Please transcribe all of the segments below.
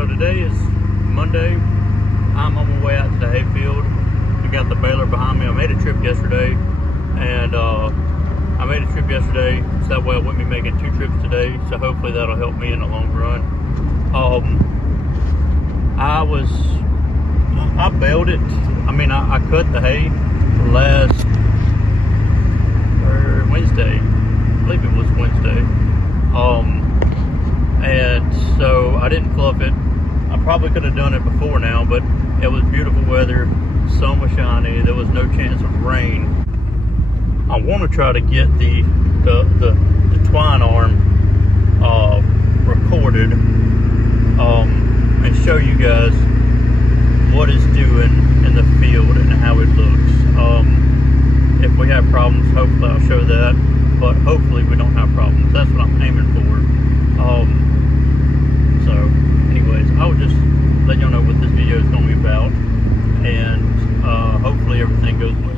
So today is Monday. I'm on my way out to the hayfield. I got the baler behind me. I made a trip yesterday, and so that way I wouldn't be making 2 trips today. So hopefully that'll help me in the long run. I baled it. I cut the hay last Wednesday. I believe it was Wednesday. And so I didn't fluff it. I probably could have done it before now, but it was beautiful weather. Sun was shiny. There was no chance of rain. I want to try to get the twine arm recorded and show you guys what it's doing in the field and how it looks. If we have problems, hopefully I'll show that, but hopefully we don't have problems. That's what I'm aiming for. So anyways, I would just let y'all know what this video is going to be about, and hopefully everything goes well.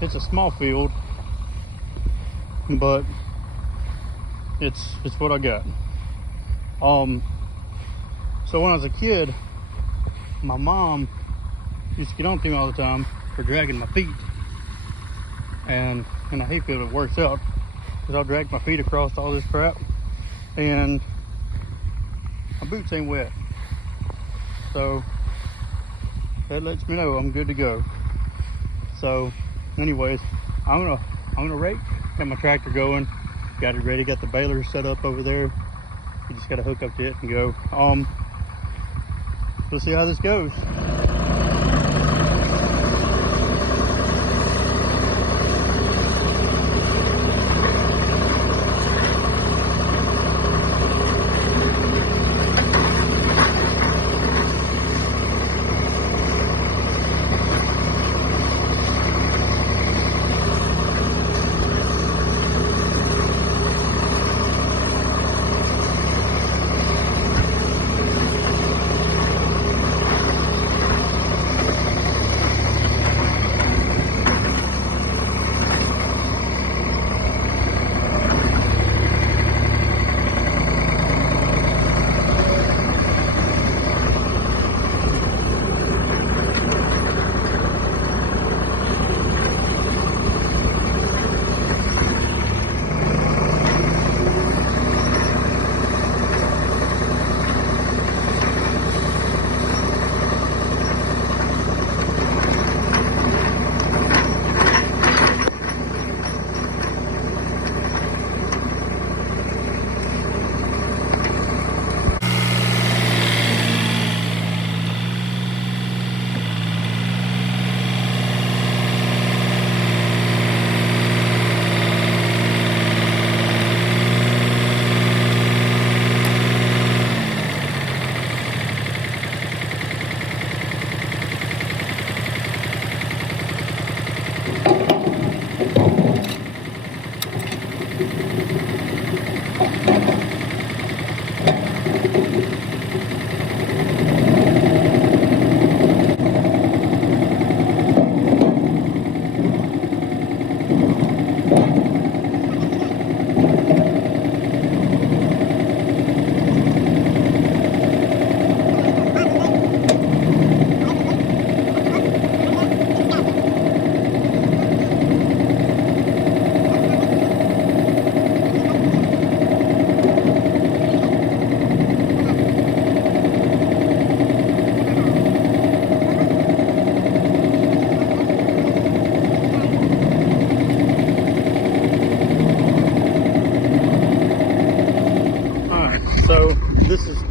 It's a small field, but it's what I got. So when I was a kid, my mom used to get on to me all the time for dragging my feet, and in a hayfield it works out because I'll drag my feet across all this crap and my boots ain't wet, so that lets me know I'm good to go. So anyways, I'm gonna rake, got my tractor going, got it ready, got the baler set up over there. You just gotta hook up to it and go. We'll see how this goes.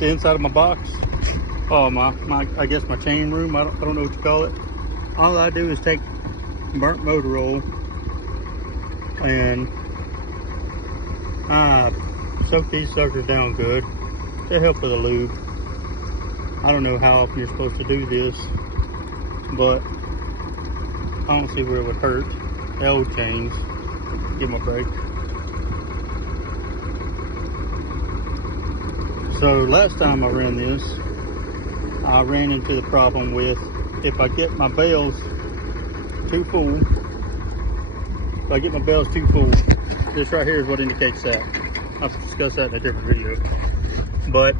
the inside of my box. Oh, my I guess my chain room. I don't know what you call it. All I do is take burnt motor oil and I soak these suckers down good to help with the lube. I don't know how often you're supposed to do this, but I don't see where it would hurt. The old chains, give them a break. So last time I ran this, I ran into the problem with, if I get my bells too full, this right here is what indicates that. I'll discuss that in a different video. But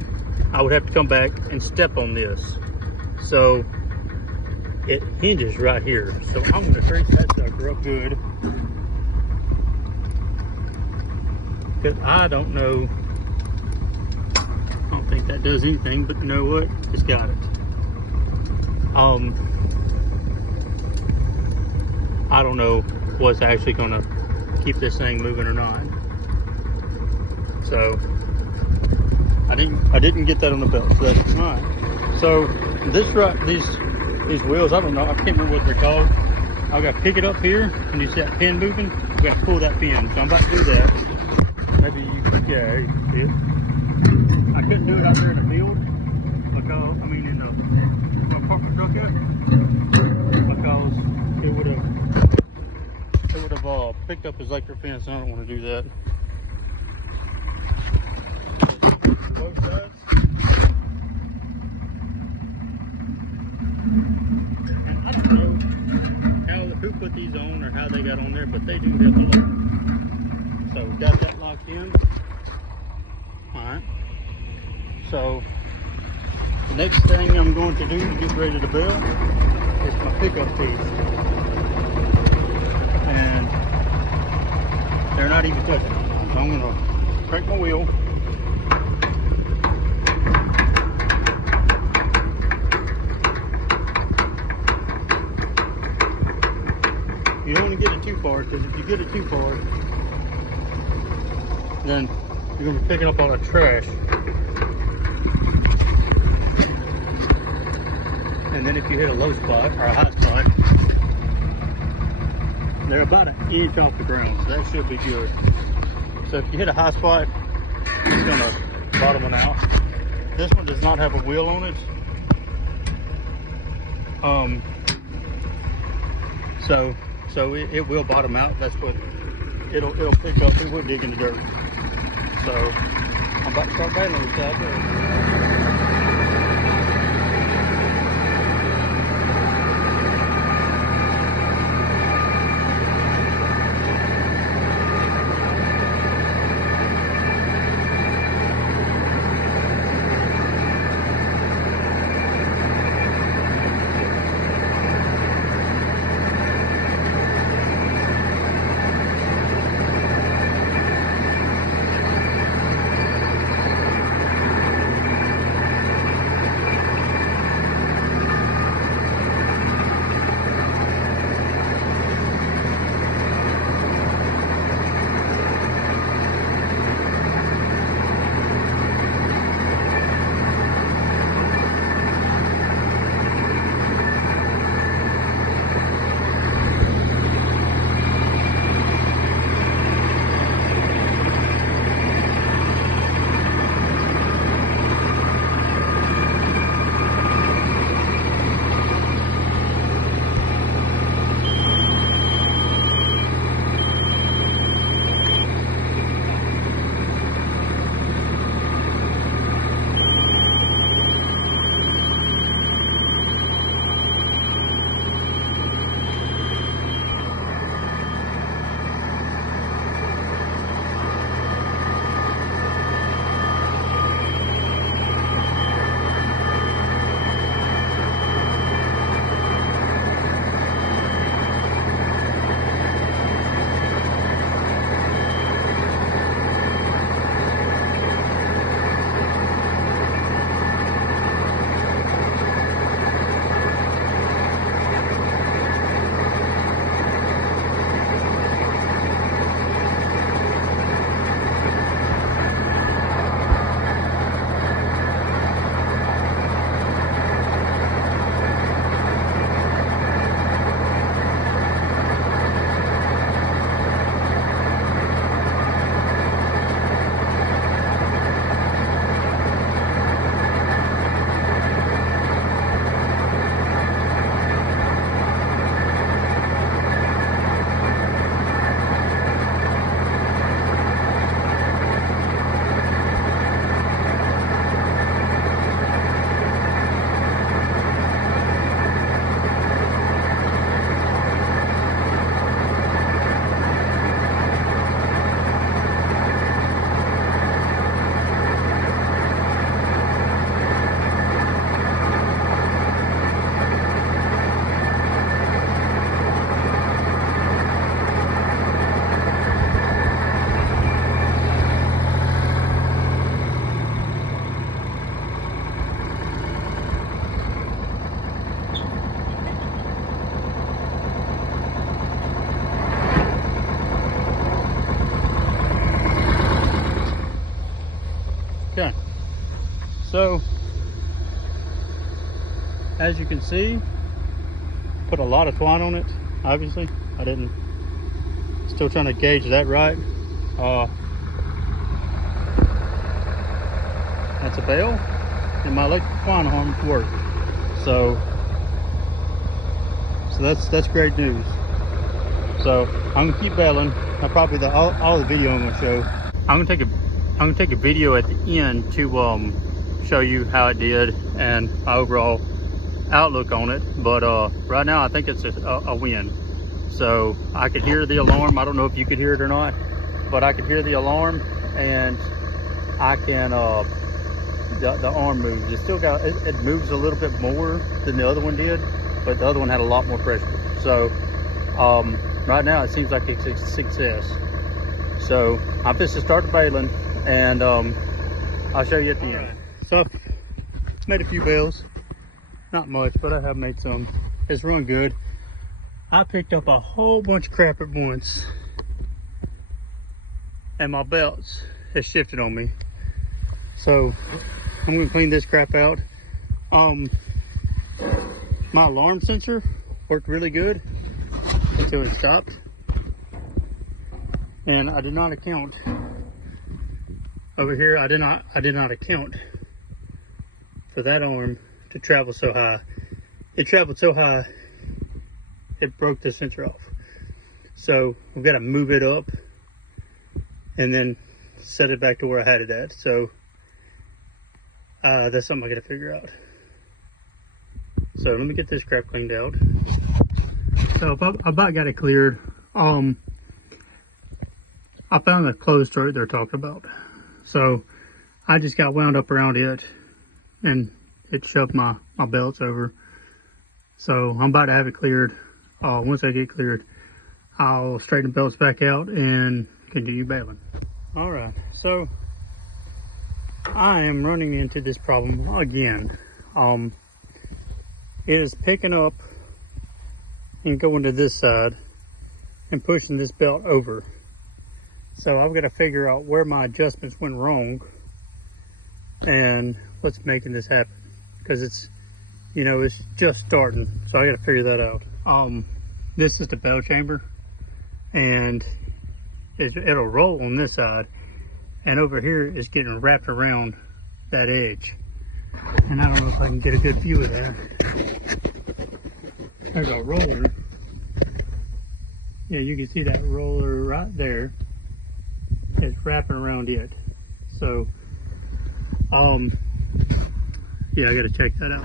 I would have to come back and step on this. So it hinges right here. So I'm going to trace that sucker up good. Because I don't know. I don't think that does anything, but you know what? It's got it. I don't know what's actually going to keep this thing moving or not. So I didn't get that on the belt, so that's fine. So these wheels, I don't know, I can't remember what they're called. I've got to pick it up here, and you see that pin moving? I've got to pull that pin. So I'm about to do that. Maybe you can, yeah, you can see it. I couldn't do it out there in the field, because, I mean, in the, when I parked the truck out, because it would have picked up his electric fence, and I don't want to do that. Both sides. And I don't know who put these on or how they got on there, but they do have the lock. So we got that locked in. Alright. So the next thing I'm going to do to get ready to build is my pickup piece. And they're not even touching it. So I'm going to crank my wheel. You don't want to get it too far, because if you get it too far, then you're going to be picking up all that trash. And then if you hit a low spot or a high spot, they're about an inch off the ground, so that should be good. So if you hit a high spot, it's going to bottom one out. This one does not have a wheel on it. So it will bottom out. That's what it'll pick up. It will dig in the dirt. So I'm about to start battling this out there. So as you can see, put a lot of twine on it. Obviously I didn't, still trying to gauge that right. That's a bale, and my electric twine arm worked. So that's great news. So I'm gonna keep baling. Probably all the video I'm gonna show. I'm gonna take a video at the end to show you how it did and my overall outlook on it. But right now I think it's a win. So I could hear the alarm. I don't know if you could hear it or not, but I could hear the alarm, and I can the arm moves. It still got it moves a little bit more than the other one did, but the other one had a lot more pressure. So right now it seems like it's a success. So I'm just to start the baling, and I'll show you at the end. So I've made a few bales, not much, but I have made some. It's run good. I picked up a whole bunch of crap at once, and my belts has shifted on me. So I'm gonna clean this crap out. My alarm sensor worked really good until it stopped, and I did not account over here. I did not account for that arm to travel so high. It traveled so high, it broke the sensor off. So we've got to move it up and then set it back to where I had it at. So that's something I got to figure out. So let me get this crap cleaned out. So I about got it cleared. I found the closed throat they're talking about. So I just got wound up around it, and it shoved my belts over. So I'm about to have it cleared. Once I get cleared, I'll straighten the belts back out and continue baling. All right, so I am running into this problem again. It is picking up and going to this side and pushing this belt over. So I've got to figure out where my adjustments went wrong and what's making this happen, because it's, you know, it's just starting. So I got to figure that out. This is the bell chamber, and it'll roll on this side, and over here it's getting wrapped around that edge. And I don't know if I can get a good view of that. There's a roller. Yeah, you can see that roller right there. It's wrapping around it. So, yeah, I gotta check that out.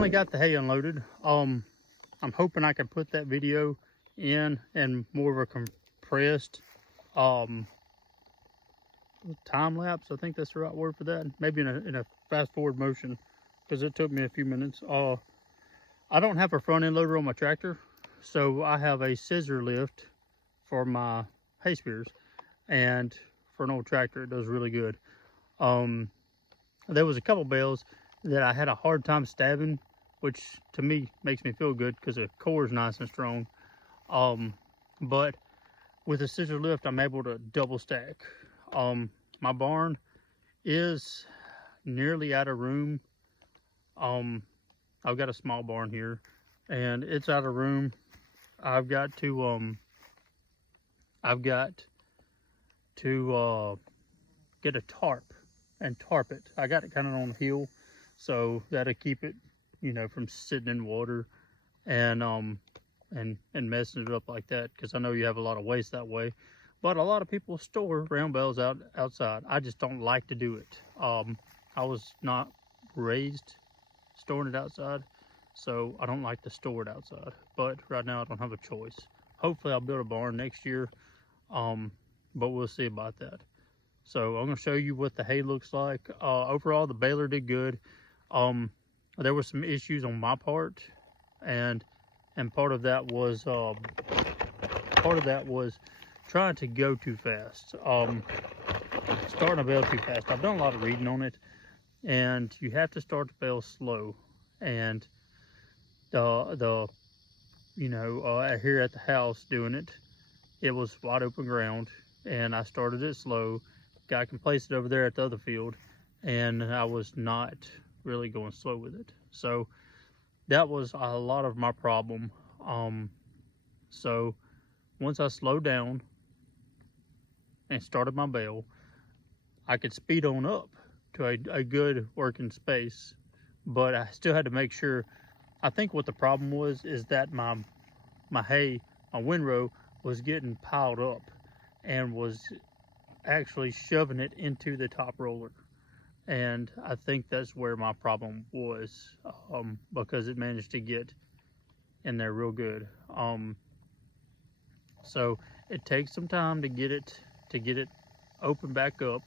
finally got the hay unloaded. I'm hoping I can put that video in more of a compressed time lapse. I think that's the right word for that. Maybe in a fast forward motion, because it took me a few minutes. I don't have a front end loader on my tractor, so I have a scissor lift for my hay spears, and for an old tractor it does really good. There was a couple bales that I had a hard time stabbing, which to me makes me feel good because the core is nice and strong. But with a scissor lift, I'm able to double stack. My barn is nearly out of room. I've got a small barn here, and it's out of room. I've got to get a tarp and tarp it. I got it kind of on the hill, so that'll keep it, you know, from sitting in water and messing it up like that, because I know you have a lot of waste that way. But a lot of people store round bales outside. I just don't like to do it. I was not raised storing it outside, so I don't like to store it outside. But right now I don't have a choice. Hopefully I'll build a barn next year, but we'll see about that. So I'm going to show you what the hay looks like. Overall, the baler did good. There were some issues on my part, and part of that was trying to go too fast, starting a bale too fast. I've done a lot of reading on it, and you have to start the bale slow. And here at the house doing it, it was wide open ground, and I started it slow. I can place it over there at the other field, and I was not really going slow with it. So that was a lot of my problem. So once I slowed down and started my bale, I could speed on up to a good working space, but I still had to make sure. I think what the problem was is that my hay, my windrow, was getting piled up and was actually shoving it into the top roller. And I think that's where my problem was, because it managed to get in there real good. So it takes some time to get it open back up,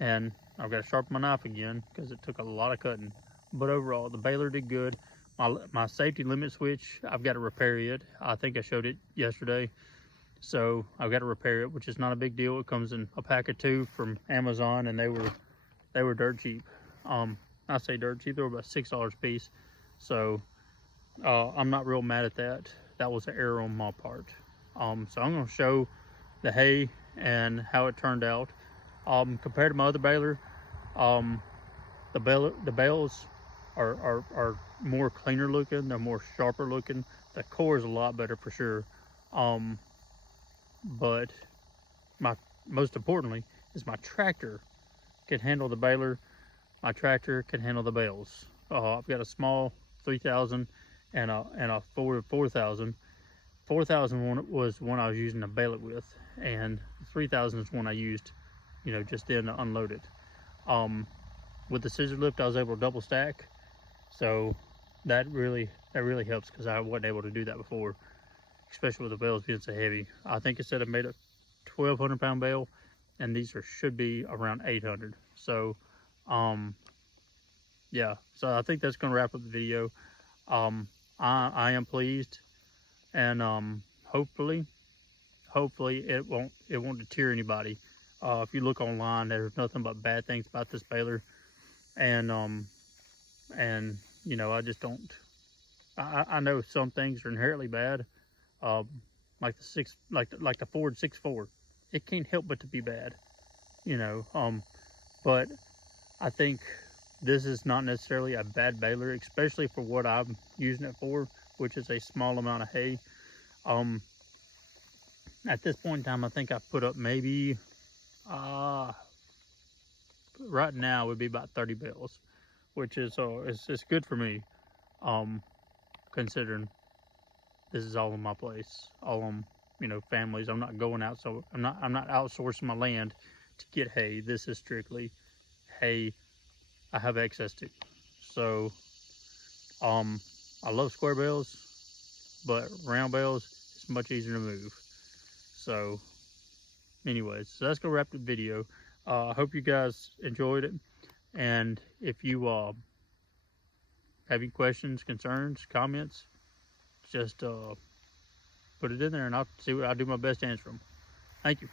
and I've got to sharpen my knife again because it took a lot of cutting. But overall, the baler did good. My safety limit switch, I've got to repair it. I think I showed it yesterday. So I've got to repair it, which is not a big deal. It comes in a pack of 2 from Amazon, and they were dirt cheap. I say dirt cheap, they were about $6 a piece. So I'm not real mad at that. That was an error on my part. So I'm going to show the hay and how it turned out. Compared to my other baler, the bales are more cleaner looking. They're more sharper looking. The core is a lot better for sure. But most importantly is my tractor can handle the baler. My tractor can handle the bales. I've got a small 3000 and a 4000. 4000 one was one I was using to bale it with, and 3000 is one I used, just then to unload it. With the scissor lift, I was able to double stack, so that really helps, because I wasn't able to do that before, especially with the bales being so heavy. I think it said I made a 1200 pound bale, and these should be around 800. So yeah, so I think that's going to wrap up the video. I am pleased, and hopefully it won't deter anybody. If you look online, there's nothing but bad things about this baler, and I just don't. I know some things are inherently bad, like the Ford 6.4. It can't help but to be bad, but I think this is not necessarily a bad baler, especially for what I'm using it for, which is a small amount of hay. At this point in time, I think I've put up maybe, right now would be about 30 bales, which is it's good for me, considering this is all in my place, all on families. I'm not going out, so I'm not outsourcing my land to get hay. This is strictly hay I have access to. So I love square bales, but round bales is much easier to move. So anyways, so that's gonna wrap the video. I hope you guys enjoyed it, and if you have any questions, concerns, comments, just put it in there and I'll do my best to answer them. Thank you.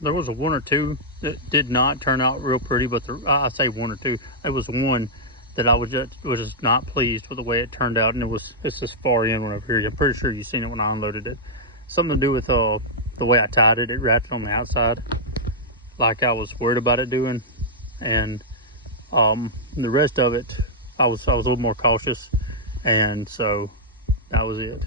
There was a one or two that did not turn out real pretty, but I say one or two. It was one that I was just not pleased with the way it turned out, and it's this far in one over here. I'm pretty sure you've seen it when I unloaded it. Something to do with the way I tied it. It ratcheted on the outside, like I was worried about it doing, and the rest of it, I was a little more cautious, and so that was it.